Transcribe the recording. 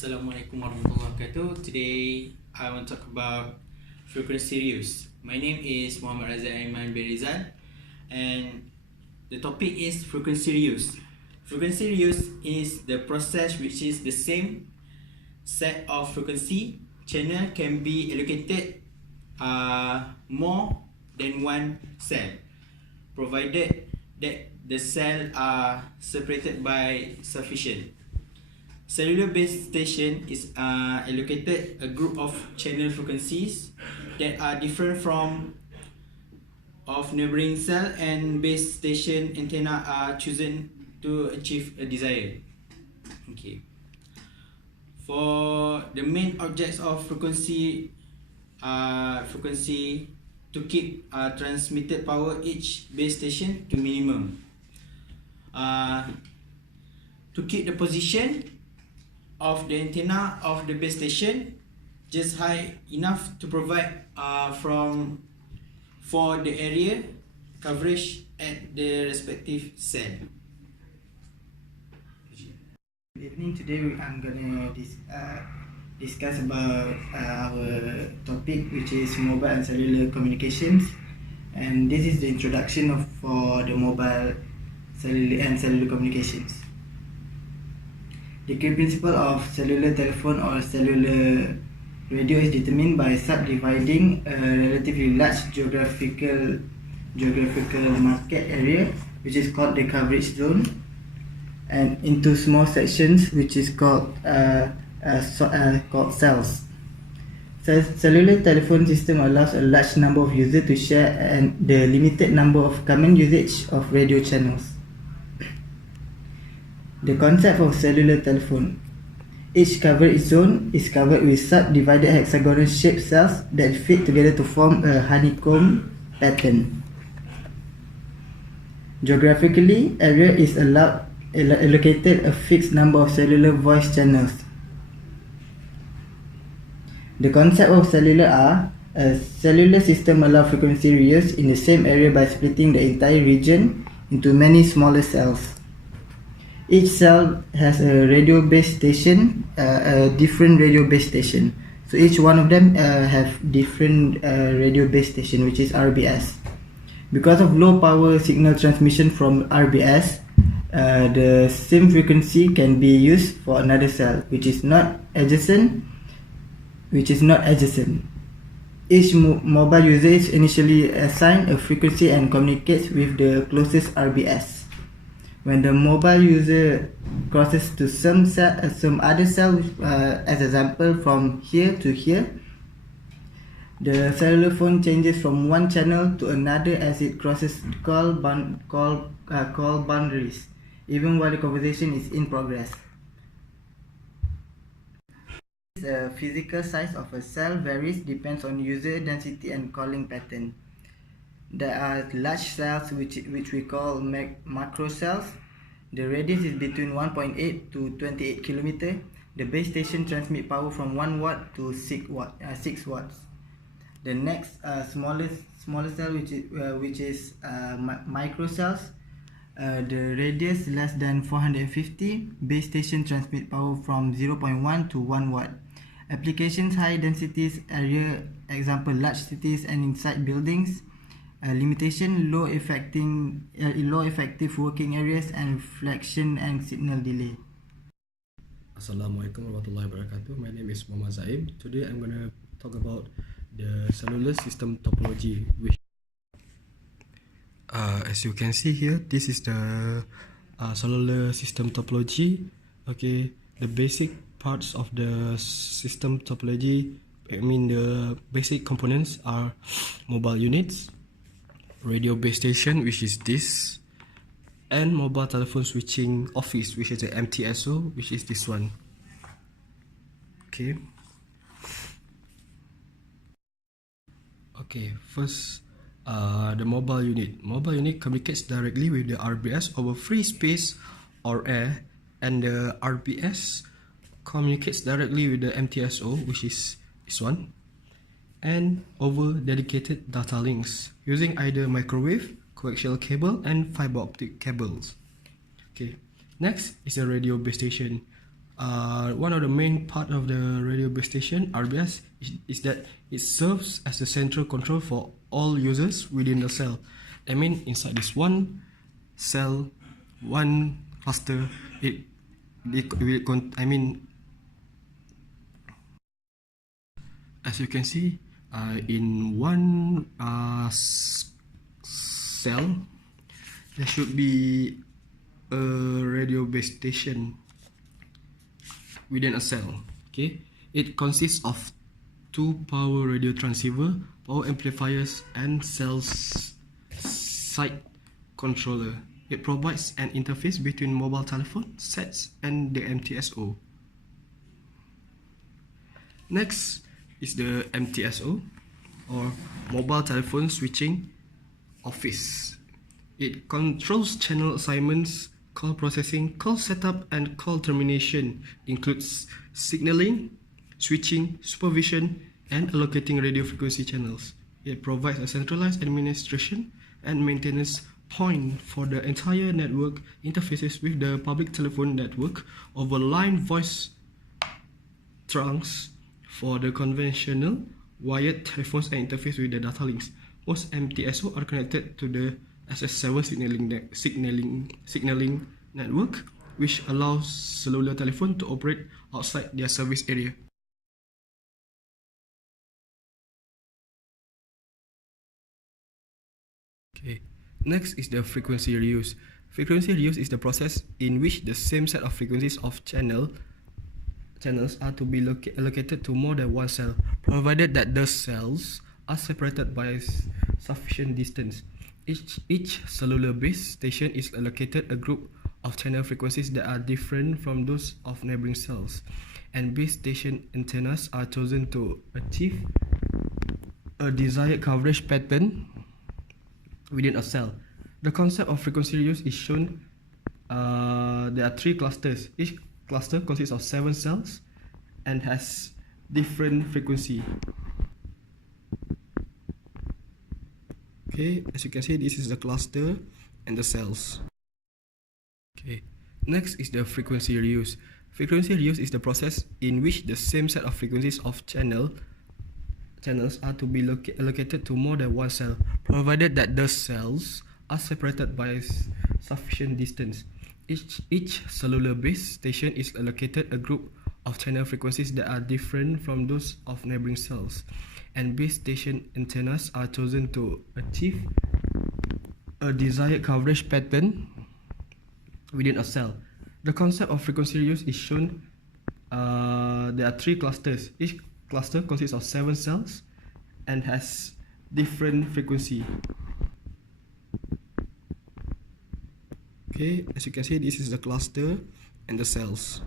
Assalamualaikum warahmatullahi wabarakatuh. Today I want to talk about frequency use. My name is Muhammad Razak Aiman bin Rizal and the topic is frequency use. Frequency use is the process which is the same set of frequency channel can be allocated more than one cell, provided that the cell are separated by sufficient. Cellular base station is allocated a group of channel frequencies that are different from of neighboring cell, and base station antenna are chosen to achieve a desire. Okay. For the main objects of frequency to keep transmitted power each base station to minimum. To keep the position of the antenna of the base station just high enough to provide for the area coverage at the respective cell. Good evening. Today I'm gonna discuss about our topic, which is mobile and cellular communications, and this is the introduction for the mobile cellular communications. The key principle of cellular telephone or cellular radio is determined by subdividing a relatively large geographical market area, which is called the coverage zone, and into small sections, which is called cells. Cellular telephone system allows a large number of users to share the limited number of common usage of radio channels. The concept of cellular telephone. Each coverage zone is covered with subdivided hexagonal shaped cells that fit together to form a honeycomb pattern. Geographically, area is allocated a fixed number of cellular voice channels. The concept of cellular are: a cellular system allows frequency reuse in the same area by splitting the entire region into many smaller cells. Each cell has a radio base station, a different radio base station. So each one of them have different radio base station, which is RBS. Because of low power signal transmission from RBS, the same frequency can be used for another cell, which is not adjacent. Each mobile user is initially assigned a frequency and communicates with the closest RBS. When the mobile user crosses to some other cell, as example from here to here, the cellular phone changes from one channel to another as it crosses call boundaries, even while the conversation is in progress. The physical size of a cell varies depends on user density and calling pattern. There are large cells which we call macro cells. The radius is between 1.8 to 28 km. The base station transmits power from 1 watt to 6 watts. The next smaller cell, which is micro cells. The radius less than 450. Base station transmit power from 0.1 to 1 watt. Applications: high densities area, example large cities and inside buildings. Limitation: low effective working areas and reflection and signal delay. Assalamualaikum warahmatullahi wabarakatuh. My name is Muhammad Zaib. Today I'm going to talk about the cellular system topology. As you can see here, this is the cellular system topology. Okay, the basic parts of the system topology, the basic components are mobile units, radio base station, which is this, and mobile telephone switching office, which is the MTSO, which is this one. Okay, first the mobile unit. Mobile unit communicates directly with the RBS over free space or air, and the RBS communicates directly with the MTSO, which is this one, and over dedicated data links using either microwave, coaxial cable, and fiber optic cables. Okay, next is a radio base station. one of the main part of the radio base station RBS is that it serves as the central control for all users within the cell. I mean, inside this one cell, one cluster, as you can see, in one cell, there should be a radio base station within a cell. Okay, it consists of two power radio transceiver, power amplifiers, and cells site controller. It provides an interface between mobile telephone sets and the MTSO. Next is the MTSO, or mobile telephone switching office. It controls channel assignments, call processing, call setup, and call termination. Includes signaling, switching, supervision, and allocating radio frequency channels. It provides a centralized administration and maintenance point for the entire network interfaces with the public telephone network over line voice trunks for the conventional wired telephones and interface with the data links. Most MTSO are connected to the SS7 signaling network, which allows cellular telephone to operate outside their service area. Okay. Next is the frequency reuse. Frequency reuse is the process in which the same set of frequencies of channels are to be allocated to more than one cell, provided that the cells are separated by a sufficient distance. Each cellular base station is allocated a group of channel frequencies that are different from those of neighboring cells, and base station antennas are chosen to achieve a desired coverage pattern within a cell. The concept of frequency reuse is shown. There are three clusters. Each cluster consists of 7 cells and has different frequency. Okay, as you can see, this is the cluster and the cells. Okay, next is the frequency reuse. Frequency reuse is the process in which the same set of frequencies of channels are to be allocated to more than one cell, provided that the cells are separated by a sufficient distance. Each cellular base station is allocated a group of channel frequencies that are different from those of neighboring cells, and base station antennas are chosen to achieve a desired coverage pattern within a cell. The concept of frequency reuse is shown. There are three clusters. Each cluster consists of 7 cells and has different frequency. Okay, as you can see, this is the cluster and the cells.